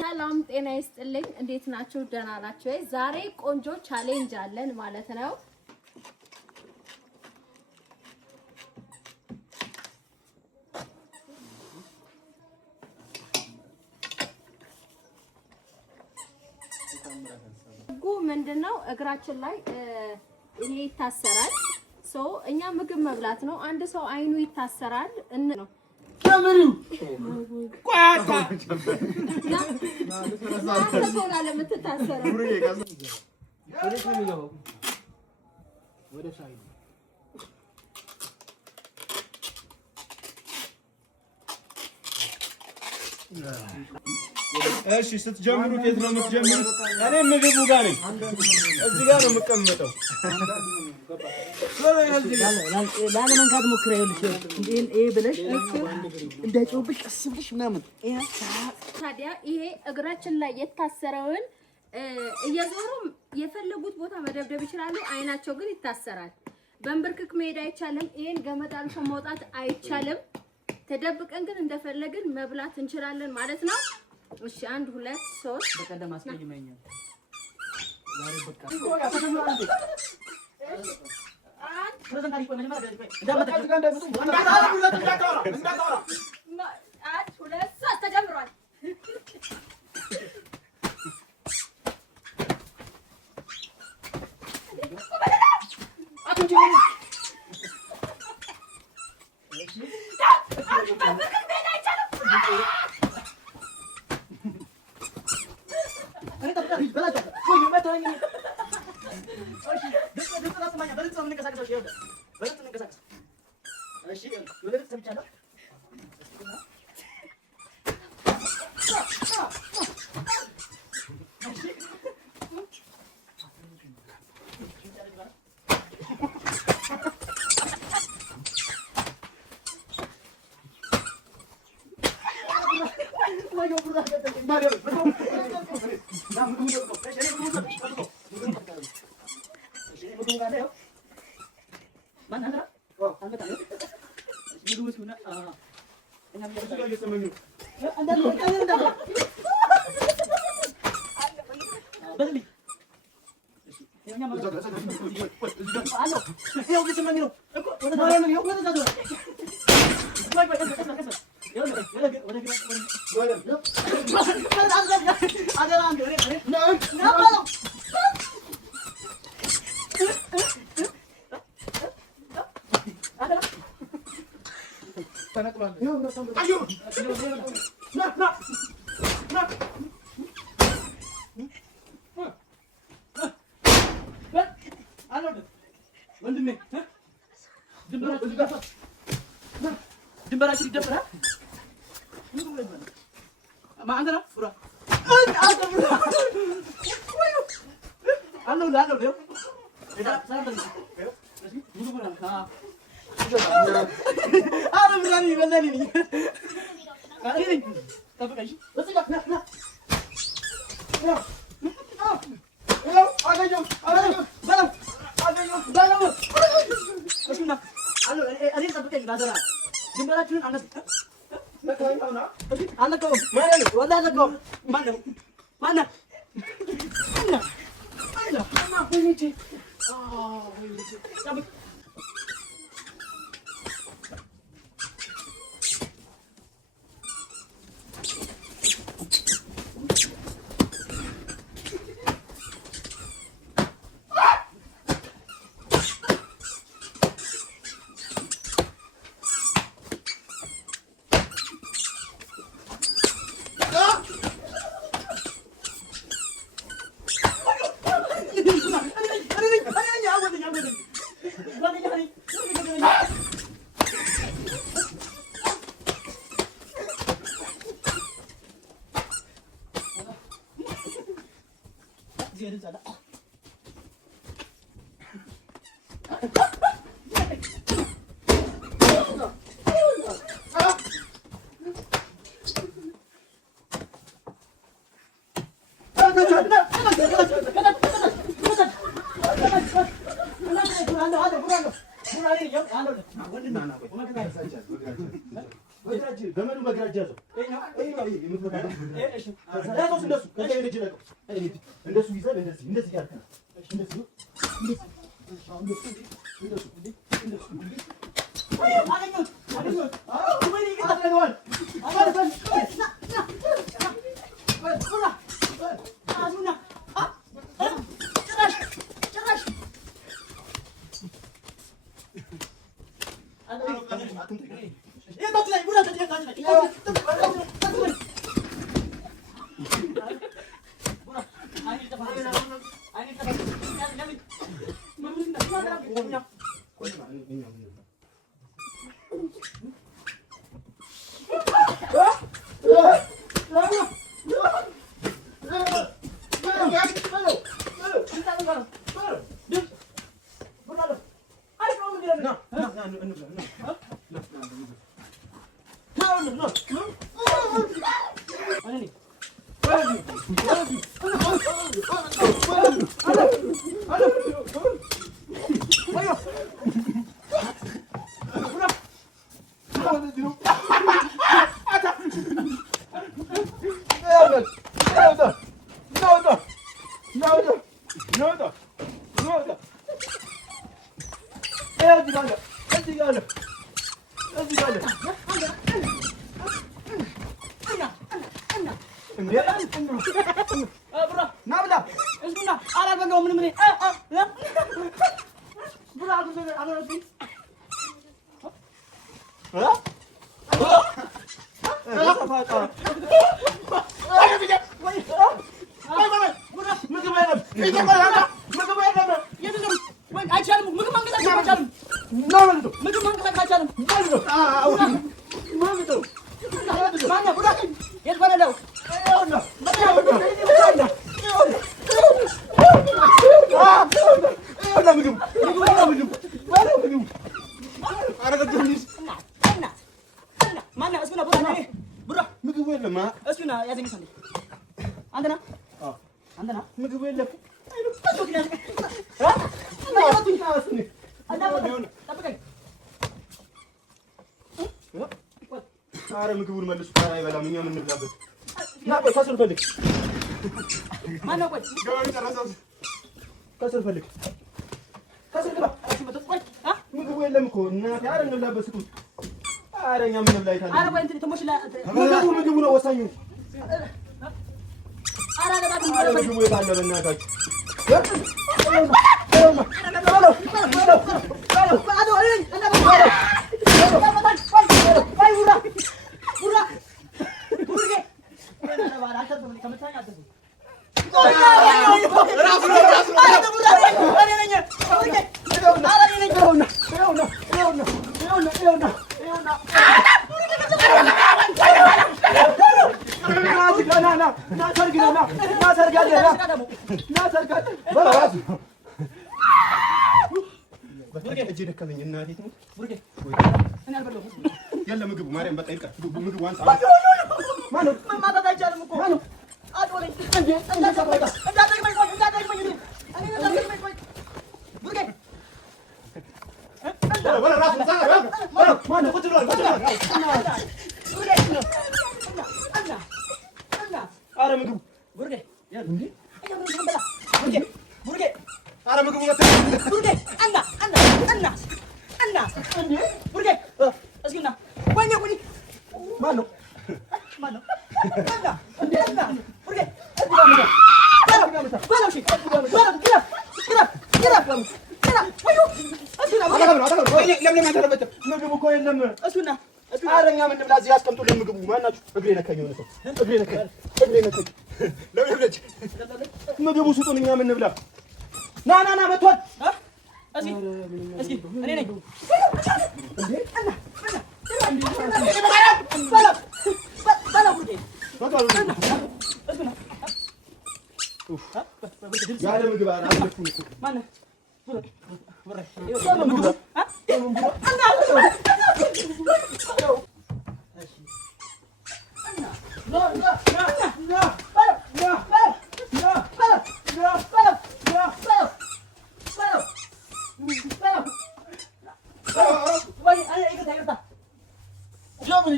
ሰላም ጤና ይስጥልኝ እንዴት ናችሁ ደህና ናችሁ ዛሬ ቆንጆ ቻሌንጅ አለን ማለት ነው ምንድነው እግራችን ላይ ይሄ ይታሰራል ሶ እኛ ምግብ መብላት ነው አንድ ሰው አይኑ ይታሰራል ነው ጀምሪው ቋታ ና ሰው ላይ ለምትታሰረው ወደ ሳይው ወደ ሳይው እሺ ስትጀምሩ ከየት ነው የምትጀምሩት? እኔ ምግቡ ጋር ነኝ። እዚህ ጋር ነው የምቀመጠው። ላለመንካት ሞክራ ይልሽ ይሄ ብለሽ እንዳይጮብሽ ቀስ ብለሽ ምናምን ታዲያ ይሄ እግራችን ላይ የታሰረውን እየዞሩ የፈለጉት ቦታ መደብደብ ይችላሉ። አይናቸው ግን ይታሰራል። በእንብርክክ መሄድ አይቻልም። ይሄን ገመድ አልፎ መውጣት አይቻልም። ተደብቀን ግን እንደፈለግን መብላት እንችላለን ማለት ነው። እሺ 1 2 3 በቀደም አስቀይመኛል ዛሬ በቃ ፕሬዘንታሊ ቆይ መጀመሪያ እንዳታወራ 1 2 3 ተጀምሯል ድንበራችን ይደፈራል ማንተና ፉራ አለው ላለው እዳ ሳይበል ሙሉ ሙሉ አረ ብራኒ በለኒ አሬ ተፈቀሽ ወስጋ ና አገኘው በለው እሺና አሎ እኔ ተፈቀኝ ባዘራ ድንበራችንን አነስ ለካይታውና አለቀው ማነው ወላደቀው ማነው ማነው ወይኔ ገመዱ በግራጅ ያዘው እንደሱ ይዘን እንደዚህ ያልከና ኧረ ምግቡን መልሱ። ኧረ አይበላም። እኛ ምን እንብላበት? ና ቆይ ከስር ፈልግ። ማነው? ቆይ ከስር ፈልግ። ከስር ግባ። ምግቡ የለም እኮ እናቴ። ኧረ እንብላበት ስጡን። ኧረ እኛ ምን እንብላ? አይታለ ኧረ ቆይ እንትን ተሞሽ ላይ ምግቡ ነው ወሳኙ። ኧረ ምግቡ የት አለ በእናታችሁ? የለም ምግቡ ማርያም በቃ ይልቃ። ምግቡ አንሳ ማነው? ማጣት አይቻልም እኮ ማነው? አጥወለኝ እንዴ እንዳታቆይ ምግቡ ስጡን። እኛ ምን እንብላ? ና ና ና መጥቷል። እስኪ እስኪ እኔ ነኝ እንዴ? ያለ ምግብ አላልኩም እኮ ማነው? I